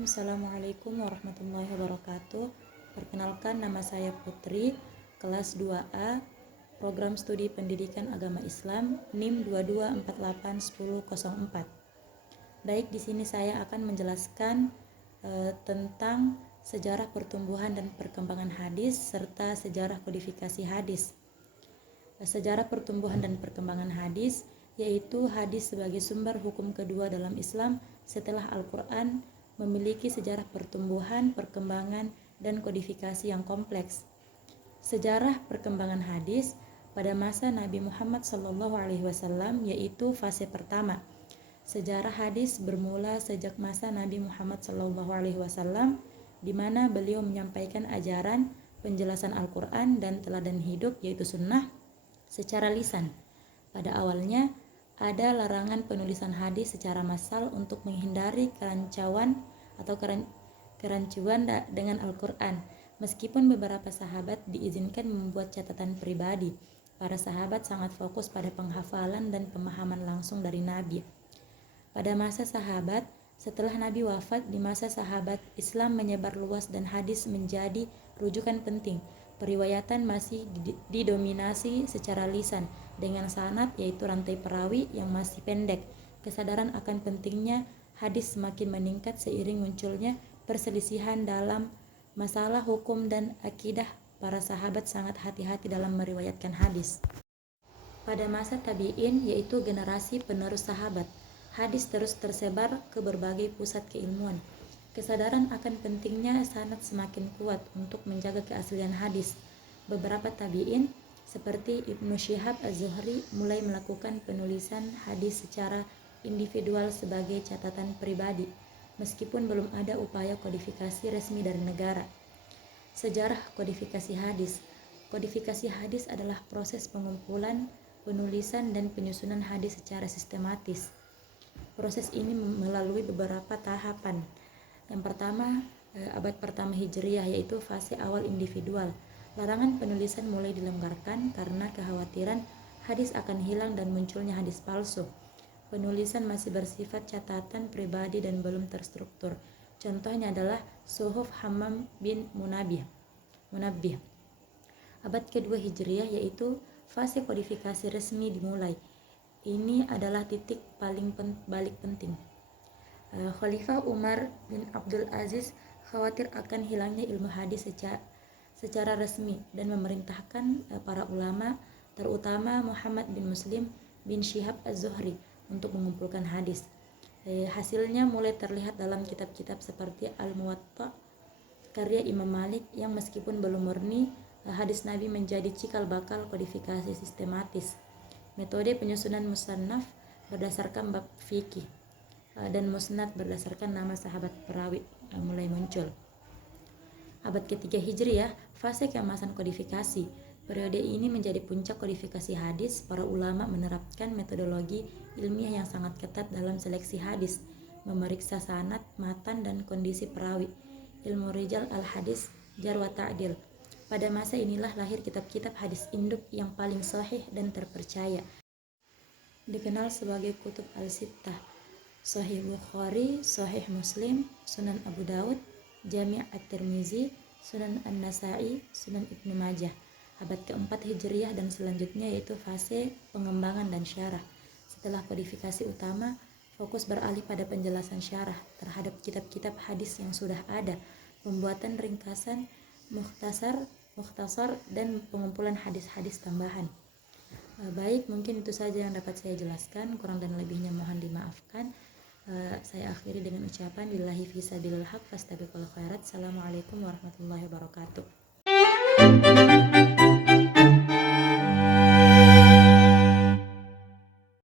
Bismillahirrahmanirrahim. Assalamualaikum warahmatullahi wabarakatuh. Perkenalkan, nama saya Putri, kelas 2A, Program Studi Pendidikan Agama Islam, NIM 22481004. Baik, di sini saya akan menjelaskan tentang sejarah pertumbuhan dan perkembangan hadis serta sejarah kodifikasi hadis. Sejarah pertumbuhan dan perkembangan hadis yaitu hadis sebagai sumber hukum kedua dalam Islam setelah Al-Quran, memiliki sejarah pertumbuhan, perkembangan, dan kodifikasi yang kompleks. Sejarah perkembangan hadis pada masa Nabi Muhammad SAW yaitu fase pertama. Sejarah hadis bermula sejak masa Nabi Muhammad SAW, di mana beliau menyampaikan ajaran, penjelasan Al-Quran, dan teladan hidup yaitu sunnah secara lisan. Pada awalnya, ada larangan penulisan hadis secara massal untuk menghindari kerancuan dengan Al-Quran. Meskipun beberapa sahabat diizinkan membuat catatan pribadi, para sahabat sangat fokus pada penghafalan dan pemahaman langsung dari Nabi. Pada masa sahabat, setelah Nabi wafat, di masa sahabat, Islam menyebar luas dan hadis menjadi rujukan penting. Periwayatan masih didominasi secara lisan dengan sanad yaitu rantai perawi yang masih pendek. Kesadaran akan pentingnya hadis semakin meningkat seiring munculnya perselisihan dalam masalah hukum dan akidah. Para sahabat sangat hati-hati dalam meriwayatkan hadis. Pada masa tabi'in yaitu generasi penerus sahabat, hadis terus tersebar ke berbagai pusat keilmuan. Kesadaran akan pentingnya sanad semakin kuat untuk menjaga keaslian hadis. Beberapa tabi'in seperti Ibnu Syihab Az-Zuhri mulai melakukan penulisan hadis secara individual sebagai catatan pribadi, meskipun belum ada upaya kodifikasi resmi dari negara. Sejarah kodifikasi hadis. Kodifikasi hadis adalah proses pengumpulan, penulisan, dan penyusunan hadis secara sistematis. Proses ini melalui beberapa tahapan. Yang pertama, abad pertama Hijriyah, yaitu fase awal individual. Larangan penulisan mulai dilonggarkan karena kekhawatiran hadis akan hilang dan munculnya hadis palsu. Penulisan masih bersifat catatan pribadi dan belum terstruktur. Contohnya adalah Suhuf Hammam bin Munabbih. Abad kedua Hijriyah, yaitu fase kodifikasi resmi dimulai. Ini adalah titik paling balik penting. Khalifah Umar bin Abdul Aziz khawatir akan hilangnya ilmu hadis secara resmi dan memerintahkan para ulama, terutama Muhammad bin Muslim bin Syihab Az-Zuhri, untuk mengumpulkan hadis. Hasilnya mulai terlihat dalam kitab-kitab seperti Al-Muwatta karya Imam Malik, yang meskipun belum murni, hadis Nabi menjadi cikal bakal kodifikasi sistematis. Metode penyusunan musannaf berdasarkan bab fikih dan musnad berdasarkan nama sahabat perawi mulai muncul. Abad ketiga Hijriyah, fase keemasan kodifikasi. Periode ini menjadi puncak kodifikasi hadis. Para ulama menerapkan metodologi ilmiah yang sangat ketat dalam seleksi hadis, memeriksa sanad, matan, dan kondisi perawi. Ilmu rijal al-hadis, jar wa ta'dil. Pada masa inilah lahir kitab-kitab hadis induk yang paling sahih dan terpercaya. Dikenal sebagai kutub al-sittah: Sahih Bukhari, Sahih Muslim, Sunan Abu Daud, Jami' At-Tirmizi, Sunan An-Nasa'i, Sunan Ibnu Majah. Abad keempat Hijriyah dan selanjutnya yaitu fase pengembangan dan syarah. Setelah kodifikasi utama, fokus beralih pada penjelasan syarah terhadap kitab-kitab hadis yang sudah ada, pembuatan ringkasan, mukhtasar, dan pengumpulan hadis-hadis tambahan. Baik, mungkin itu saja yang dapat saya jelaskan. Kurang dan lebihnya mohon dimaafkan. Saya akhiri dengan ucapan billahi fisabilil haq fastabiqul khairat. Assalamualaikum warahmatullahi wabarakatuh.